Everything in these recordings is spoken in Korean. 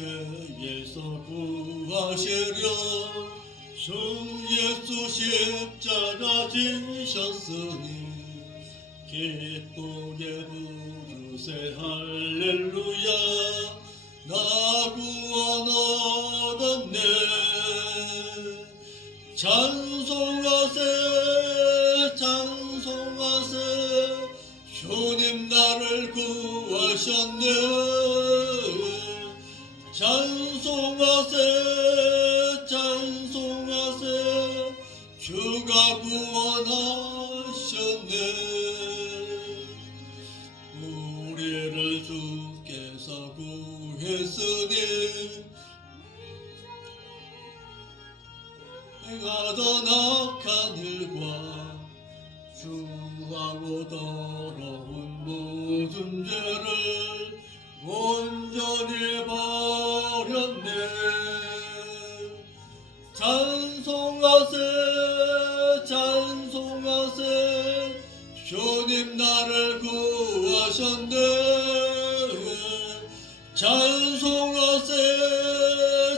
죄에서 구하시려 주 예수 십자가 지셨으니 기쁘게 부르세 할렐루야 나 구원 얻었네 찬송하세 찬송하세 주님 나를 구하셨네 찬송하세 찬송하세 주가 구원하셨네 우리를 주께서 구했으니 행하던 악한 일과 주하고 더러운 모든 죄를 온전히 버렸네 찬송하세 찬송하세 주님 나를 구하셨네 찬송하세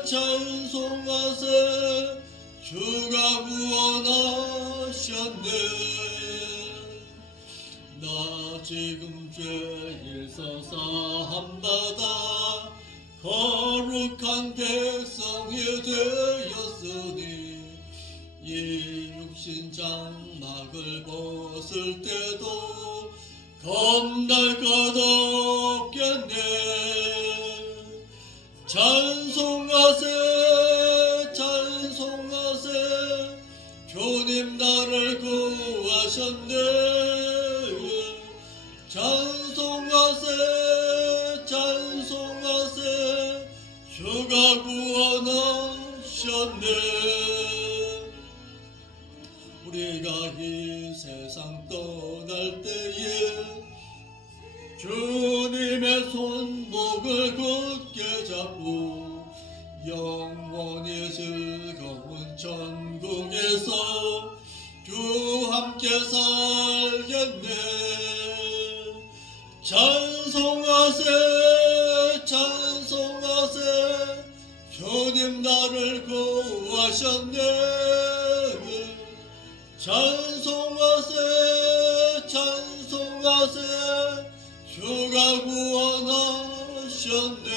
찬송하세 주가 구원하셨네 나 지금 죄에서 사함받아 거룩한 백성이 되었으니 이 육신 장막을 벗을 때도 겁날 것 없겠네 찬송하세 찬송하세 주님 나를 구하셨네 찬송하세 찬송하세 주가 구원하셨네 우리가 이 세상 떠날 때에 주님의 손목을 굳게 잡고 영원히 즐거운 천국에서 주 함께 살겠네 찬송하세 찬송하세 주님 나를 구하셨네 찬송하세 찬송하세 주가 구원하셨네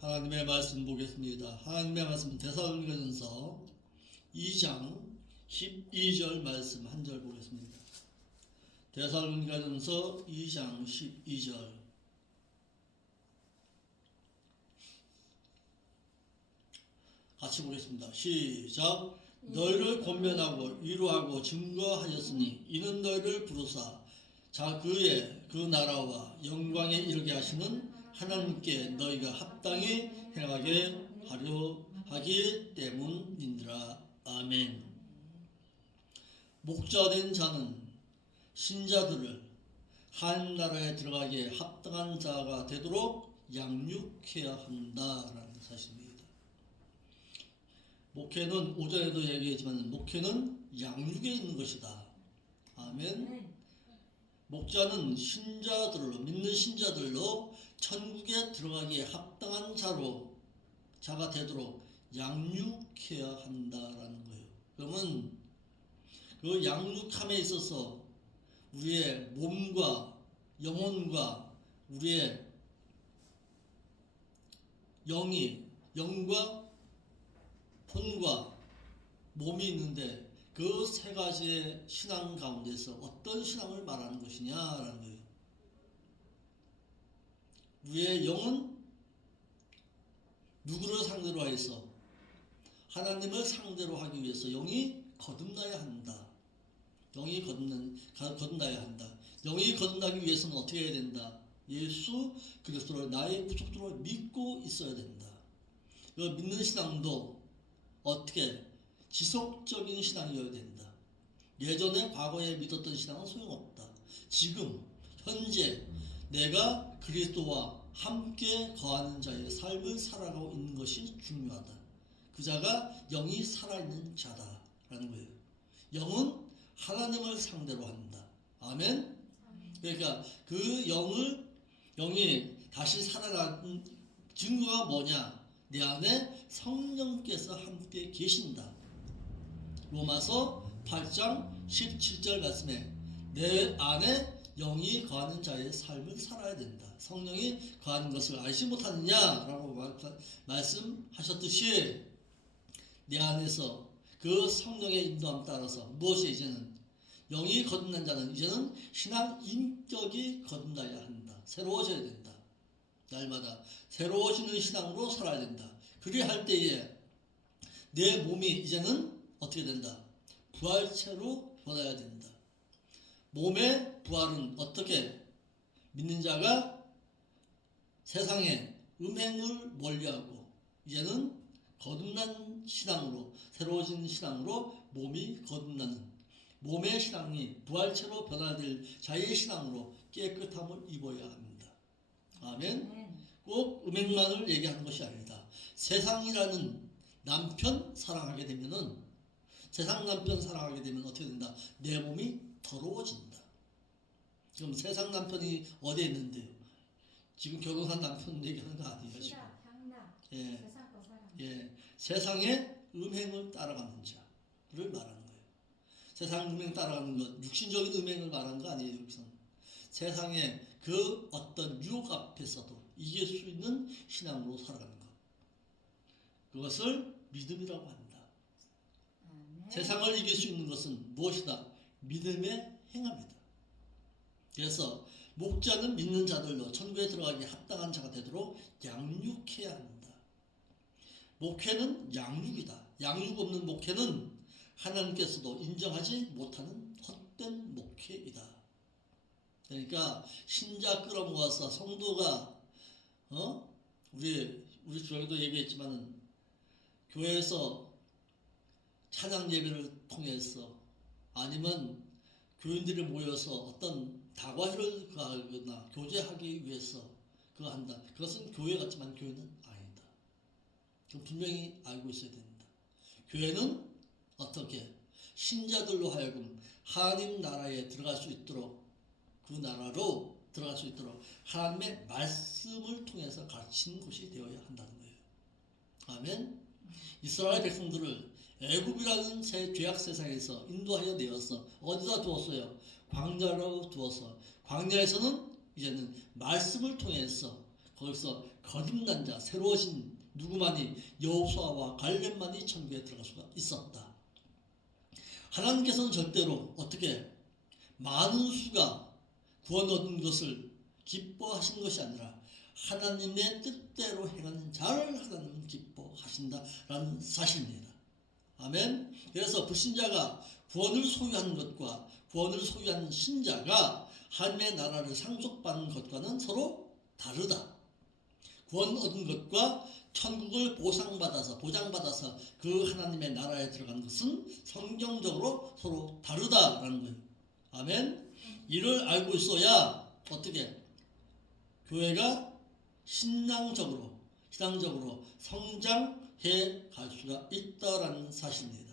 하나님의 말씀 보겠습니다. 하나님의 말씀 데살로니가전서 2장 12절 말씀 한 절 보겠습니다. 데살로니가전서 2장 12절 같이 보겠습니다. 시작. 너희를 권면하고 위로하고 증거하였으니 이는 너희를 부르사 자 그의 그 나라와 영광에 이르게 하시는 하나님께 너희가 합당히 행하게 하려 하기 때문이니라. 아멘. 목자된 자는 신자들을 한 나라에 들어가기에 합당한 자가 되도록 양육해야 한다라는 사실입니다. 목회는 오전에도 얘기했지만 목회는 양육에 있는 것이다. 아멘. 목자는 신자들로 믿는 신자들로 천국에 들어가기에 합당한 자가 되도록 양육해야 한다라는 거예요. 그러면 그 양육함에 있어서 우리의 몸과 영혼과 우리의 영과 혼과 몸이 있는데 그 세 가지의 신앙 가운데서 어떤 신앙을 말하는 것이냐라는 거예요. 우리의 영은 누구를 상대로 하여서 하나님을 상대로 하기 위해서 영이 거듭나야 한다. 영이 거듭나야 한다. 영이 거듭나기 위해서는 어떻게 해야 된다? 예수 그리스도를 나의 구속주로 믿고 있어야 된다. 그 믿는 신앙도 어떻게 지속적인 신앙이어야 된다. 예전에 과거에 믿었던 신앙은 소용없다. 지금 현재 내가 그리스도와 함께 거하는 자의 삶을 살아가고 있는 것이 중요하다. 그 자가 영이 살아있는 자다라는 거예요. 영은 하나님을 상대로 한다. 아멘. 그러니까 그 영이 다시 살아난 증거가 뭐냐? 내 안에 성령께서 함께 계신다. 로마서 8장 17절 말씀에 내 안에 영이 거하는 자의 삶을 살아야 된다. 성령이 거하는 것을 알지 못하느냐라고 말씀하셨듯이 내 안에서 그 성령의 인도함 따라서 무엇이 이제는 영이 거듭난 자는 이제는 신앙 인격이 거듭나야 한다. 새로워져야 된다. 날마다 새로워지는 신앙으로 살아야 된다. 그리 할 때에 내 몸이 이제는 어떻게 된다? 부활체로 변해야 된다. 몸의 부활은 어떻게? 믿는 자가 세상의 음행을 멀리하고 이제는 거듭난 신앙으로, 새로워진 신앙으로 몸이 거듭나는 몸의 신앙이 부활체로 변화될 자의 신앙으로 깨끗함을 입어야 합니다. 아멘. 꼭 음행만을 얘기하는 것이 아니다. 세상이라는 남편 사랑하게 되면은 세상 남편 사랑하게 되면 어떻게 된다? 내 몸이 더러워진다. 그럼 세상 남편이 어디에 있는데요? 지금 결혼한 남편 얘기하는 거 아니에요? 지금. 예, 예, 세상의 음행을 따라가는 자를 말하는 거예요. 세상 음행 따라가는 것, 육신적인 음행을 말하는 거 아니에요. 여기서는. 세상의 그 어떤 유혹 앞에서도 이길 수 있는 신앙으로 살아가는 것. 그것을 믿음이라고 한다. 세상을 이길 수 있는 것은 무엇이다? 믿음의 행함이다. 그래서 목자는 믿는 자들로 천국에 들어가기 합당한 자가 되도록 양육해야 한다. 목회는 양육이다. 양육 없는 목회는 하나님께서도 인정하지 못하는 헛된 목회이다. 그러니까 신자 끌어모아서 성도가 우리 주영이도 얘기했지만은 교회에서 찬양 예배를 통해서 아니면 교인들이 모여서 어떤 다과회를 가거나 교제하기 위해서 그거 한다. 그것은 교회 같지만 교회는 아니다. 그럼 분명히 알고 있어야 된다. 교회는 어떻게 신자들로 하여금 하나님 나라에 들어갈 수 있도록 그 나라로 들어갈 수 있도록 하나님의 말씀을 통해서 가르치는 곳이 되어야 한다는 거예요. 아멘. 이스라엘 백성들을 애굽이라는 죄악 세상에서 인도하여 내어서 어디다 두었어요? 광야로 두어서 광야에서는 이제는 말씀을 통해서 거기서 거듭난 자, 새로워진 누구만이 여호수아와 갈렙만이 천국에 들어갈 수가 있었다. 하나님께서는 절대로 어떻게 많은 수가 구원 얻은 것을 기뻐하신 것이 아니라 하나님의 뜻대로 행하는 자를 하나님은 기뻐하신다라는 사실입니다. 아멘. 그래서 불신자가 구원을 소유하는 것과 구원을 소유한 신자가 하나님의 나라를 상속받는 것과는 서로 다르다. 구원 얻은 것과 천국을 보장받아서 그 하나님의 나라에 들어간 것은 성경적으로 서로 다르다라는 거예요. 아멘. 이를 알고 있어야 어떻게 교회가 신앙적으로 성장해 갈 수가 있다라는 사실입니다.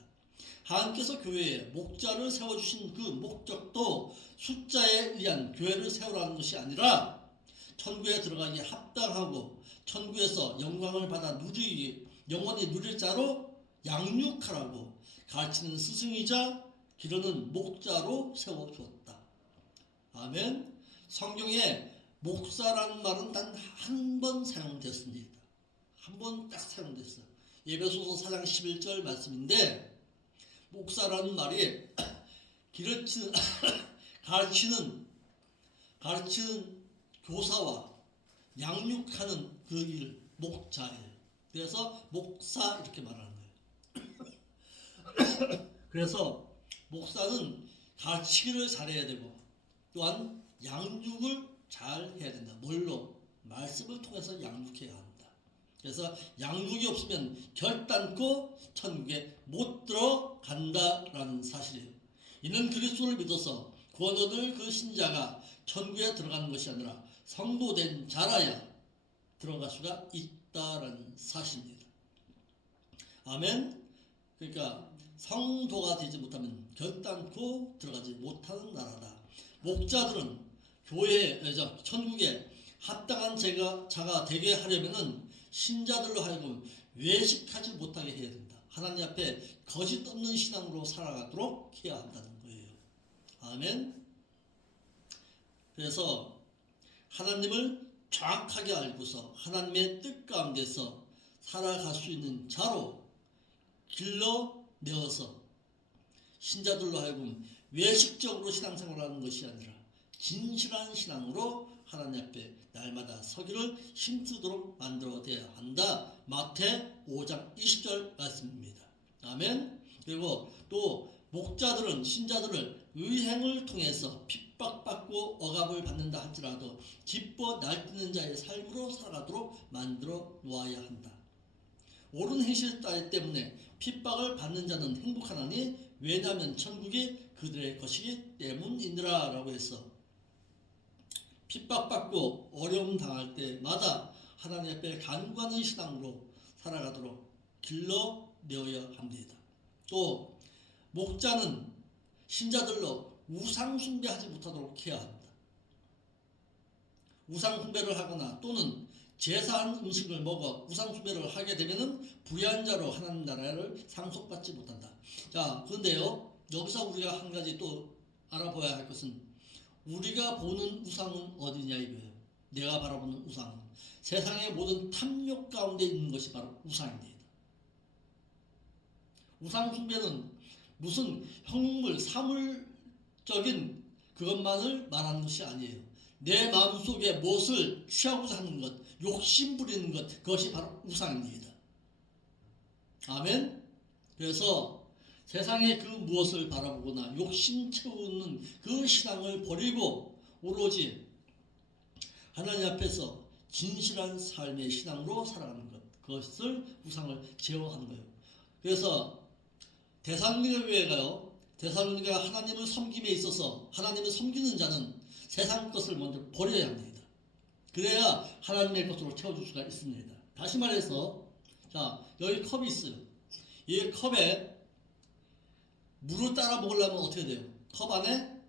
하나님께서 교회에 목자를 세워주신 그 목적도 숫자에 의한 교회를 세우라는 것이 아니라 천국에 들어가기에 합당하고 천국에서 영광을 받아 영원히 누릴 자로 양육하라고 가르치는 스승이자 기르는 목자로 세워주었다. 아멘. 성경에 목사라는 말은 단 한 번 사용됐습니다. 한 번 딱 사용됐어요. 에베소서 4장 11절 말씀인데 목사라는 말이 가르치는 교사와 양육하는 그 일, 목자예요. 그래서 목사 이렇게 말하는 거예요. 그래서 목사는 가르치기를 잘해야 되고 또한 양육을 잘 해야 된다. 뭘로? 말씀을 통해서 양육해야 한다. 그래서 양육이 없으면 결단코 천국에 못 들어간다라는 사실이에요. 이는 그리스도를 믿어서 구원 얻을 그 신자가 천국에 들어가는 것이 아니라 성도된 자라야 들어갈 수가 있다라는 사실입니다. 아멘. 그러니까 성도가 되지 못하면 결단코 들어가지 못하는 나라다. 목자들은 천국에 합당한 자가 되게 하려면은 신자들로 하여금 외식하지 못하게 해야 된다. 하나님 앞에 거짓 없는 신앙으로 살아가도록 해야 한다는 거예요. 아멘. 그래서 하나님을 정확하게 알고서 하나님의 뜻 가운데서 살아갈 수 있는 자로 길러내어서 신자들로 하여금 외식적으로 신앙생활하는 것이 아니라 진실한 신앙으로 하나님 앞에 날마다 서기를 힘쓰도록 만들어야 한다. 마태 5장 20절 말씀입니다. 아멘. 그리고 또 목자들은 신자들을 의행을 통해서 핍박받고 억압을 받는다 할지라도 기뻐 날뛰는 자의 삶으로 살아가도록 만들어 놓아야 한다. 옳은 행실 때문에 핍박을 받는 자는 행복하나니 왜냐하면 천국이 그들의 것이기 때문이니라 라고 해서 핍박받고 어려움 당할 때마다 하나님 앞에 간구하는 신앙으로 살아가도록 길러내어야 합니다. 또 목자는 신자들로 우상 숭배하지 못하도록 해야 합니다. 우상 숭배를 하거나 또는 제사한 음식을 먹어 우상 숭배를 하게 되면은 불의한 자로 하나님 나라를 상속받지 못한다. 자, 그런데요, 여기서 우리가 한 가지 또 알아봐야 할 것은 우리가 보는 우상은 어디냐 이거예요. 내가 바라보는 우상은 세상의 모든 탐욕 가운데 있는 것이 바로 우상입니다. 우상 숭배는 무슨 형물, 사물적인 그것만을 말하는 것이 아니에요. 내 마음속에 무엇을 취하고자 하는 것, 욕심 부리는 것, 그것이 바로 우상입니다. 아멘. 그래서 세상의 그 무엇을 바라보거나 욕심 채우는 그 신앙을 버리고 오로지 하나님 앞에서 진실한 삶의 신앙으로 살아가는 것, 그것을 우상을 제어하는 거예요. 그래서 데살로니가 교회가요, 데살로니가 하나님을 섬김에 있어서 하나님을 섬기는 자는 세상 것을 먼저 버려야 합니다. 그래야 하나님의 것으로 채워줄 수가 있습니다. 다시 말해서, 자, 여기 컵이 있어요. 이 컵에 물을 따라 먹으려면 어떻게 돼요? 컵 안에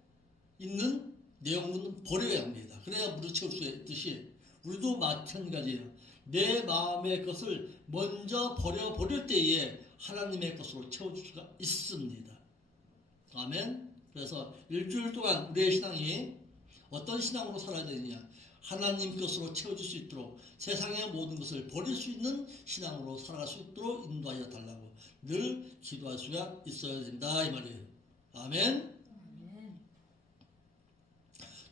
있는 내용물은 버려야 합니다. 그래야 물을 채울 수 있듯이 우리도 마찬가지예요. 내 마음의 것을 먼저 버릴 때에 하나님의 것으로 채워줄 수가 있습니다. 아멘. 그래서 일주일 동안 우리의 신앙이 어떤 신앙으로 살아야 되느냐, 하나님 것으로 채워줄 수 있도록 세상의 모든 것을 버릴 수 있는 신앙으로 살아갈 수 있도록 인도하여 달라고 늘 기도할 수가 있어야 된다 이 말이에요. 아멘.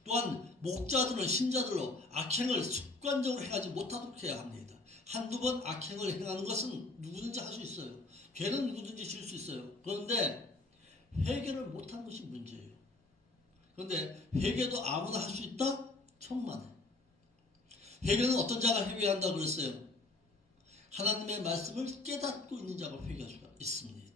또한 목자들은 신자들로 악행을 습관적으로 행하지 못하도록 해야 합니다. 한두 번 악행을 행하는 것은 누구든지 할 수 있어요. 죄는 누구든지 질 수 있어요. 그런데 회개를 못하는 것이 문제예요. 그런데 회개도 아무나 할 수 있다? 천만에. 회개는 어떤 자가 회개한다고 그랬어요? 하나님의 말씀을 깨닫고 있는 자가 회개할 수가 있습니다.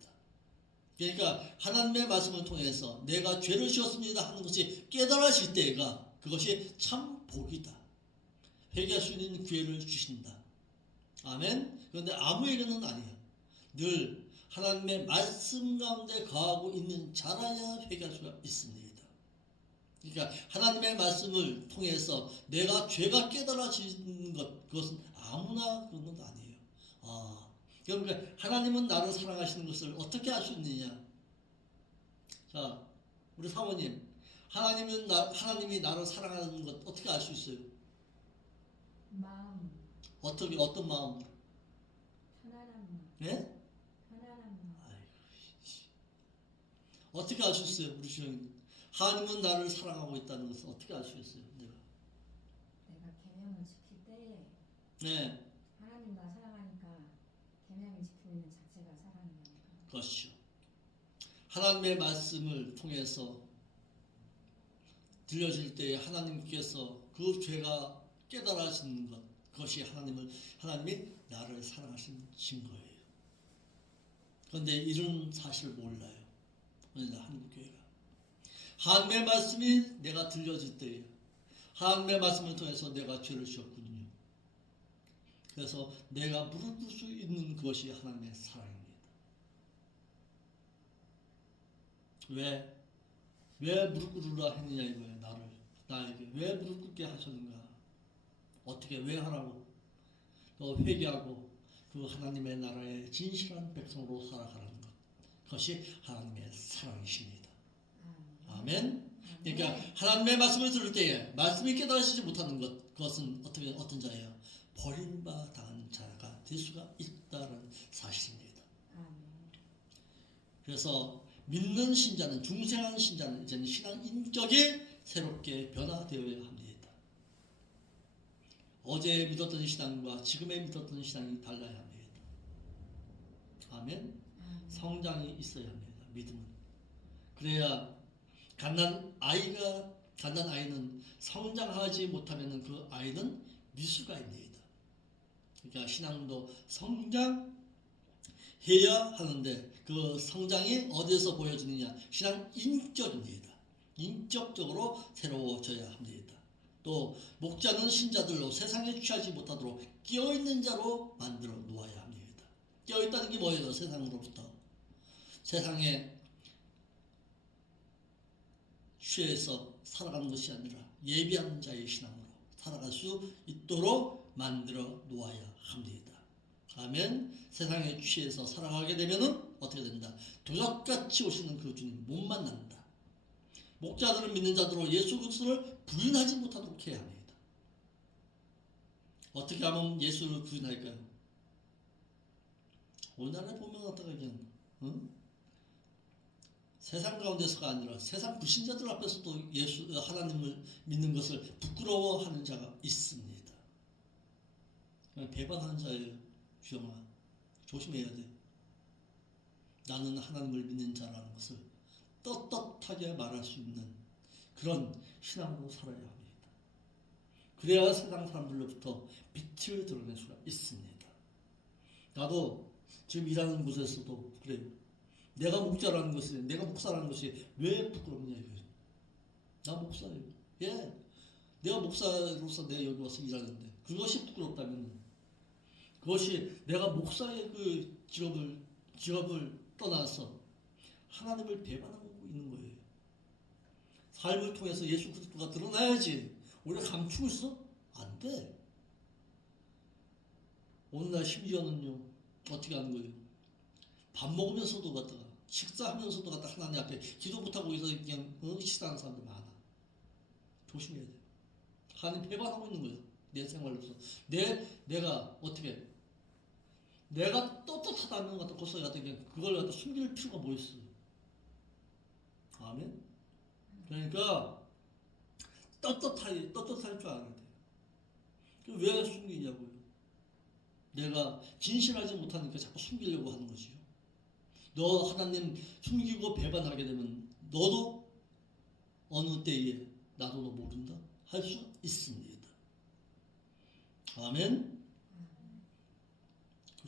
그러니까 하나님의 말씀을 통해서 내가 죄를 지었습니다 하는 것이 깨달아질 때가 그것이 참 복이다. 회개할 수 있는 기회를 주신다. 아멘. 그런데 아무에게는 아니야. 늘 하나님의 말씀 가운데 거하고 있는 자라야 회개할 수가 있습니다. 그러니까 하나님의 말씀을 통해서 내가 죄가 깨달아지는 것, 그것은 아무나 그런 건 아니에요. 그러니까 하나님은 나를 사랑하시는 것을 어떻게 알 수 있느냐? 자, 우리 사모님, 하나님이 나를 사랑하는 것 어떻게 알 수 있어요? 마음. 어떤 마음으로? 편안한 마음. 네? 편안한 마음. 어떻게 알 수 있어요, 우리 주영님? 하나님은 나를 사랑하고 있다는 것을 어떻게 알 수 있어요, 내가? 내가 계명을 지킬 때에 네, 하나님 나 사랑하니까 계명을 지키고 있는 자체가 사랑인 거니까. 그것이요. 하나님의 말씀을 통해서 들려질 때에 하나님께서 그 죄가 깨달아지는 것, 그것이 하나님이 나를 사랑하신 증거예요. 그런데 이런 사실을 몰라요. 오늘 한국교회가. 하나님의 말씀이 내가 들려질 때에 하나님의 말씀을 통해서 내가 죄를 지었군요. 그래서 내가 무릎 꿇을 수 있는 그것이 하나님의 사랑입니다. 왜 무릎 꿇으라 했느냐 이거예요. 나에게 왜 무릎 꿇게 하셨는가? 어떻게 왜 하라고? 또 회개하고 그 하나님의 나라의 진실한 백성으로 살아가는 것. 그것이 하나님의 사랑이십니다. 아멘. 그러니까 하나님의 말씀을 들을 때에 말씀이 깨달으시지 못하는 그것은 어떤 자예요? 버림받은 자가 될 수가 있다는 사실입니다. 그래서 믿는 신자는 중생한 신자는 이제는 신앙 인격이 새롭게 변화되어야 합니다. 어제 믿었던 신앙과 지금에 믿었던 신앙이 달라야 합니다. 아멘. 성장이 있어야 합니다. 믿음은. 그래야 갓난 아이는 성장하지 못하면 그 아이는 미숙아입니다. 그러니까 신앙도 성장해야 하는데 그 성장이 어디에서 보여지느냐? 신앙 인격입니다. 인격적으로 새로워져야 합니다. 또 목자는 신자들로 세상에 취하지 못하도록 깨어있는 자로 만들어 놓아야 합니다. 깨어있다는 게 뭐예요? 세상으로부터. 세상에 취해서 살아가는 것이 아니라 예비하는 자의 신앙으로 살아갈 수 있도록 만들어 놓아야 합니다. 아멘. 세상에 취해서 살아가게 되면은 어떻게 된다? 도적같이 오시는 그 주님 못 만난다. 목자들을 믿는 자들로 예수 그리스도를 부인하지 못하도록 해야 합니다. 어떻게 하면 예수를 부인할까요? 오늘날에 보면 어떻게 그냥 세상 가운데서가 아니라 세상 불신자들 앞에서도 하나님을 믿는 것을 부끄러워하는 자가 있습니다. 배반하는 자예요. 주영아, 조심해야 돼. 나는 하나님을 믿는 자라는 것을 떳떳하게 말할 수 있는 그런 신앙으로 살아야 합니다. 그래야 세상 사람들로부터 빛을 드러낼 수가 있습니다. 나도 지금 일하는 곳에서도 그래요. 내가 목사라는 것이 왜 부끄럽냐 이거예요. 나 목사예요. 예, 내가 목사로서 내가 여기 와서 일하는데 그것이 부끄럽다면 그것이 내가 목사의 그 직업을 떠나서 하나님을 배반하고 있는 거예요. 삶을 통해서 예수 그리스도가 드러나야지. 우리가 감추고 있어? 안 돼. 오늘날 심지어는요 어떻게 하는 거예요? 밥 먹으면서도 갖다가 식사하면서도 갖다가 하나님 앞에 기도 못하고 있어서 그냥 식사하는 사람들 많아. 조심해야 돼. 하나님 배반하고 있는 거예요. 내 생활로서 내가 어떻게 내가 떳떳하다는 것 같은 것을 갖다 그걸 갖다 숨길 필요가 뭐 있어요? 아멘. 그러니까 떳떳할 줄 알아야 돼. 왜 숨기냐고요? 내가 진실하지 못하니까 자꾸 숨기려고 하는 것이요. 너 하나님 숨기고 배반하게 되면 너도 어느 때에 나도 너 모른다 할 수 있습니다. 아멘.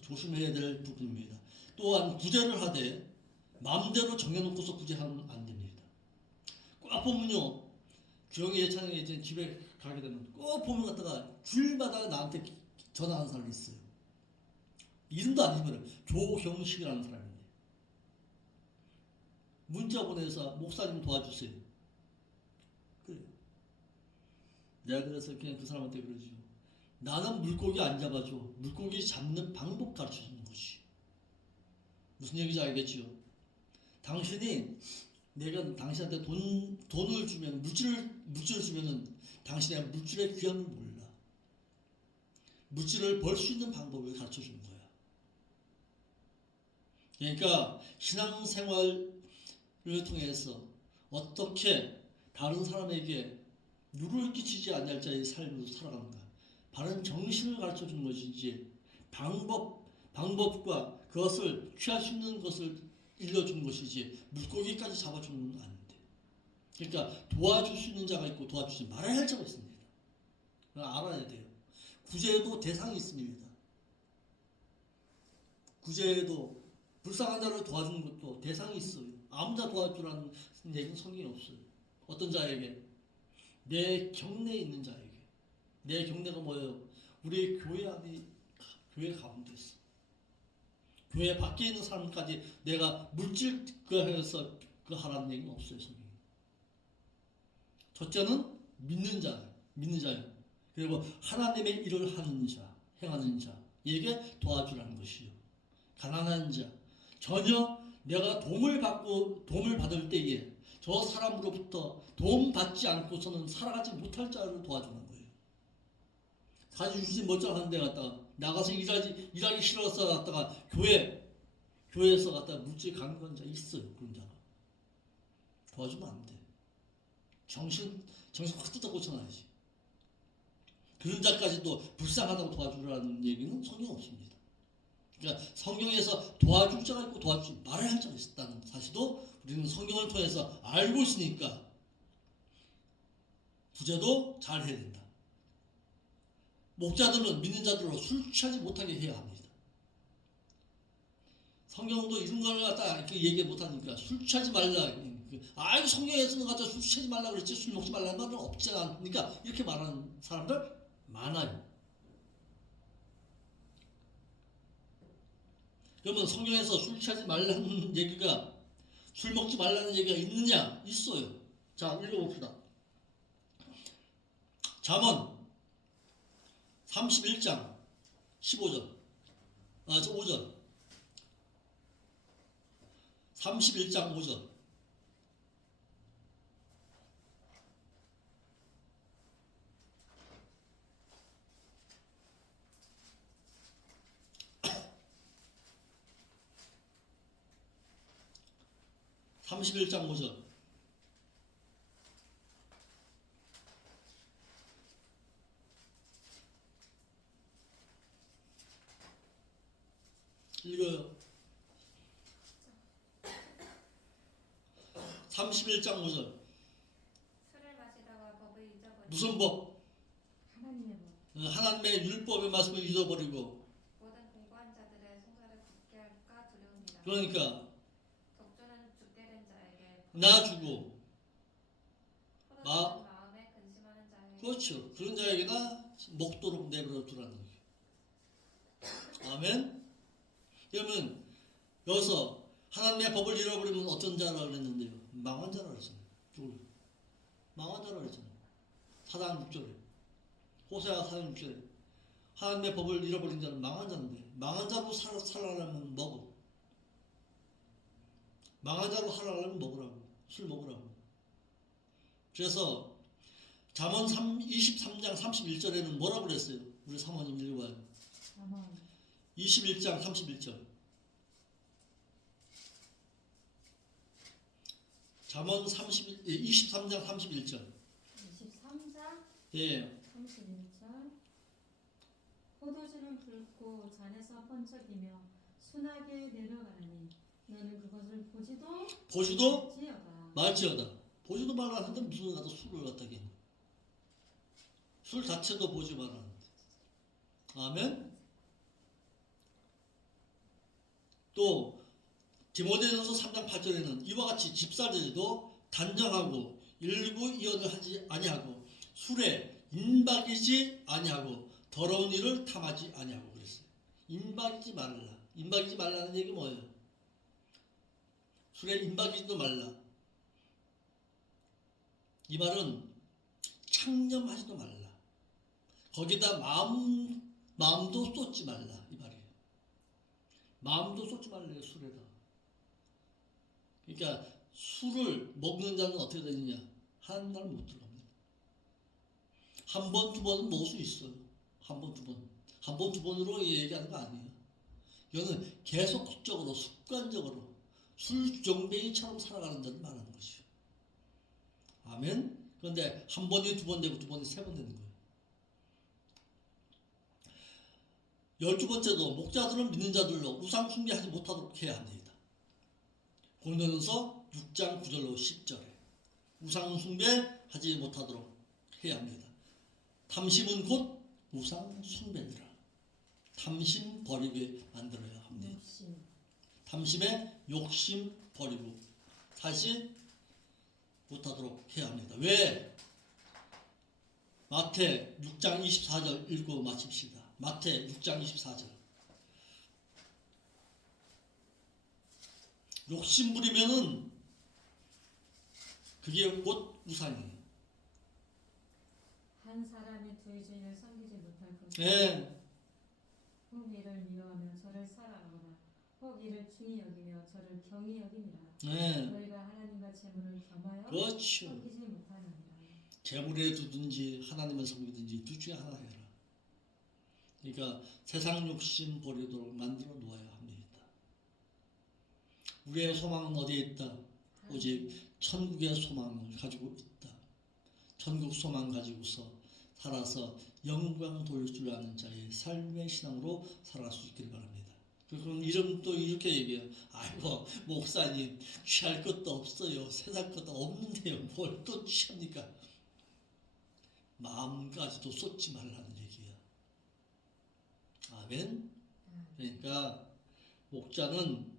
조심해야 될 부분입니다. 또한 구제를 하되 마음대로 정해놓고서 구제하면 안 됩니다. 꼭 보면요, 주영이 예찬이 이제 집에 가게 되면 꼭 보면 갖다가 주일마다 나한테 전화하는 사람이 있어요. 이름도 아니지만 조경식이라는 사람인데 문자 보내서 목사님 도와주세요. 그래. 내가 그래서 그냥 그 사람한테 그러죠. 나는 물고기 안 잡아줘. 물고기 잡는 방법 가르쳐주는 것이. 무슨 얘기인지 알겠지요? 내가 당신한테 돈을 주면, 물질을 주면은 당신의 물질의 귀함을 몰라. 물질을 벌 수 있는 방법을 가르쳐 주는 거야. 그러니까 신앙생활을 통해서 어떻게 다른 사람에게 누를 끼치지 않을 자의 삶으로 살아가는가. 바른 정신을 가르쳐 주는 것이지 방법과 그것을 취할 수 있는 것을 일러주는 것이지 물고기까지 잡아주는 안 돼. 그러니까 도와줄 수 있는 자가 있고 도와주지 말아야 할 자가 있습니다. 알아야 돼요. 구제에도 대상이 있습니다. 구제에도 불쌍한 자를 도와주는 것도 대상이 있어요. 아무나 도와주라는 얘기는 성경이 없어요. 어떤 자에게? 내 경내에 있는 자에게. 내 경내가 뭐예요? 우리 교회 안에, 교회 가운데 있어. 교회 밖에 있는 사람까지 내가 물질 해서 하라는 얘기는 없어요, 성경에. 첫째는 믿는 자요. 그리고 하나님의 일을 하는 자, 행하는 자, 에게 도와주라는 것이요. 가난한 자, 전혀 내가 도움을 받을 때에 저 사람으로부터 도움 받지 않고서는 살아가지 못할 자를 도와주는 거예요. 가지고 주신 멀쩡한 데 갔다가 나가서 일하기 싫어서 갔다가 교회에서 갔다가 물질 강건 자 있어요. 그런 자가 도와주면 안 돼. 정신 확 뜯어 고쳐놔야지. 그런 자까지도 불쌍하다고 도와주라는 얘기는 성경 없습니다. 그러니까 성경에서 도와줄 자가 있고 도와주지 말아야 할 자가 있다는 사실도 우리는 성경을 통해서 알고 있으니까 구제도 잘 해야 된다. 목자들은 믿는 자들로 술 취하지 못하게 해야 합니다. 성경도 이런 걸 갖다 이렇게 얘기 못하니까 술 취하지 말라. 아이고 성경에서는 갖다 술 취하지 말라 그랬지 술 먹지 말라는 말은 없지 않으니까 이렇게 말하는 사람들 많아요. 그러면 성경에서 술 취하지 말라는 얘기가 술 먹지 말라는 얘기가 있느냐? 있어요. 자, 읽어봅시다. 잠언 31장 15절 5절 31장 5절 31장 5절 읽어요. 31장 5절 술을 마시다가 법을 잊어버리고 무슨 법? 하나님의 법. 하나님의 율법의 말씀을 잊어버리고 모든 공고한 자들의 송사를 굳게 할까 두려움이다. 그러니까 독주는 죽게 된 자에게 놔주고 포도주는 마음에 근심하는 자에게 그렇죠. 그런 자에게나 먹도록 내버려 두라는 거예요. 아멘. 그러면 여기서 하나님의 법을 잃어버리면 어떤 자라 그랬는데요? 망한 자라 그랬잖아요. 망한 자라 그랬잖아요. 4장 6절에 호세아 4장 6절에 하나님의 법을 잃어버린 자는 망한 자인데 망한 자로 살아가려면 먹어. 망한 자로 살아가려면 먹으라고. 술 먹으라고. 그래서 잠언 23장 31절에는 뭐라고 그랬어요? 우리 사모님 읽어봐요. 잠언 21장 31절. 잠언 23장 31절. 23장 예. 31절 포도주는 붉고 잔에서 번쩍이며 순하게 내려가니 너는 그것을 보지도 말지어다. 말지어다. 보지도 말라 하는데 무슨 가서 술을 갖다 게. 술 자체도 보지 말라는데. 아멘. 또 디모데전서 3장 8절에는 이와 같이 집사들도 단정하고 일구 이언을 하지 아니하고 술에 임박이지 아니하고 더러운 일을 탐하지 아니하고 그랬어요. 임박이지 말라. 임박이지 말라는 얘기 뭐예요? 술에 임박이지도 말라. 이 말은 창념하지도 말라. 거기다 마음도 쏟지 말라 이 말이에요. 마음도 쏟지 말래요 술에다. 그러니까 술을 먹는 자는 어떻게 되느냐? 한 날 못 들어갑니다. 한 번, 두 번은 먹을 수 있어요. 한 번, 두 번. 한 번, 두 번으로 얘기하는 거 아니에요. 이거는 계속적으로 습관적으로 술정뱅이처럼 살아가는 자를 말하는 것이죠. 아멘. 그런데 한 번이 두 번 되고 두 번이 세 번 되는 거예요. 12번째도 목자들은 믿는 자들로 우상 숭배하지 못하도록 해야 합니다. 고린도전서 6장 9절로 10절에 우상 숭배하지 못하도록 해야 합니다. 탐심은 곧 우상 숭배니라. 탐심 버리게 만들어야 합니다. 탐심의 욕심 버리고 다시 못하도록 해야 합니다. 왜? 마태 6장 24절 읽고 마칩시다. 마태 6장 24절. 욕심 부리면은 그게 곧 우상이에요. 한 사람이 두 주인을 섬기지 못할 것. 예, 혹 이를 미워하며 저를 사랑하거나 혹 이를 중히 여기며 저를 경히 여김이라. 예, 너희가 하나님과 재물을 겸하여 그렇죠. 섬기지 못하느니라. 재물에 두든지 하나님을 섬기든지 둘 중에 하나 해라. 그러니까 세상 욕심 버리도록 만들어 놓아야 합니다. 우리의 소망은 어디에 있다? 오직 천국의 소망을 가지고 있다. 천국 소망 가지고서 살아서 영광 돌릴 줄 아는 자의 삶의 신앙으로 살아갈 수 있기를 바랍니다. 그럼 이름 또 이렇게 얘기해요. 아이고 목사님 취할 것도 없어요. 세상 것도 없는데요. 뭘 또 취합니까? 마음까지도 쏟지 말라는 얘기야. 아멘. 그러니까 목자는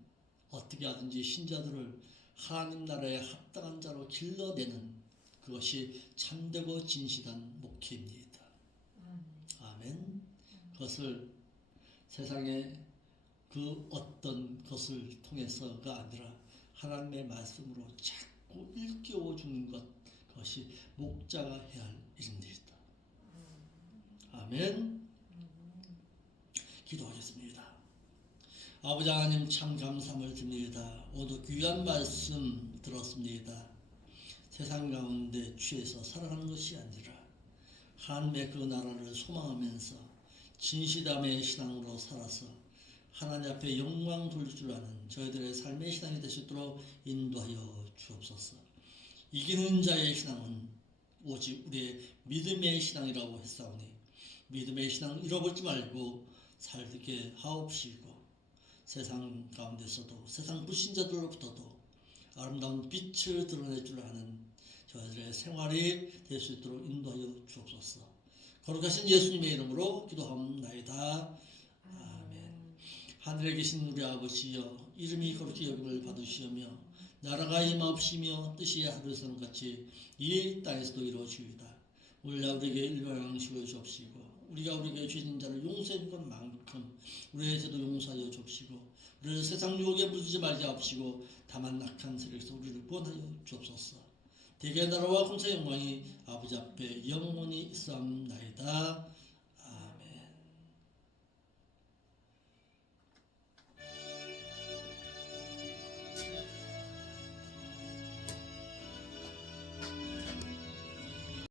어떻게 하든지 신자들을 하나님 나라에 합당한 자로 길러내는 그것이 참되고 진실한 목회입니다. 아멘. 그것을 세상의 그 어떤 것을 통해서가 아니라 하나님의 말씀으로 자꾸 일깨워 주는 것, 그것이 목자가 해야 할 일입니다. 아멘. 기도하겠습니다. 아버지 하나님 참 감사함을 드립니다. 오늘 귀한 말씀 들었습니다. 세상 가운데 취해서 살아가는 것이 아니라 하나님의 그 나라를 소망하면서 진실함의 신앙으로 살아서 하나님 앞에 영광 돌릴 줄 아는 저희들의 삶의 신앙이 될 수 있도록 인도하여 주옵소서. 이기는 자의 신앙은 오직 우리의 믿음의 신앙이라고 했사오니 믿음의 신앙 잃어버리지 말고 살게 하옵시고 세상 가운데서도 세상 불신자들로부터도 아름다운 빛을 드러낼 줄 아는 저희들의 생활이 될 수 있도록 인도하여 주옵소서. 거룩하신 예수님의 이름으로 기도하옵나이다. 아멘. 하늘에 계신 우리 아버지여, 이름이 거룩히 여김을 받으시오며 나라가 임하옵시며 뜻이 하늘에서는 같이 이 땅에서도 이루어지이다. 오늘 우리에게 일용할 양식을 주옵시고 우리가 우리에게 죄진 자를 용서해 준 만큼 우리의 죄도 용서하여 주옵시고 우리를 세상 유혹에 물들이지 말게 하옵시고 다만 악한 세력에서 우리를 구원하여 주옵소서. 대개 나라와 공사 영광이 아버지 앞에 영원히 있사옵나이다.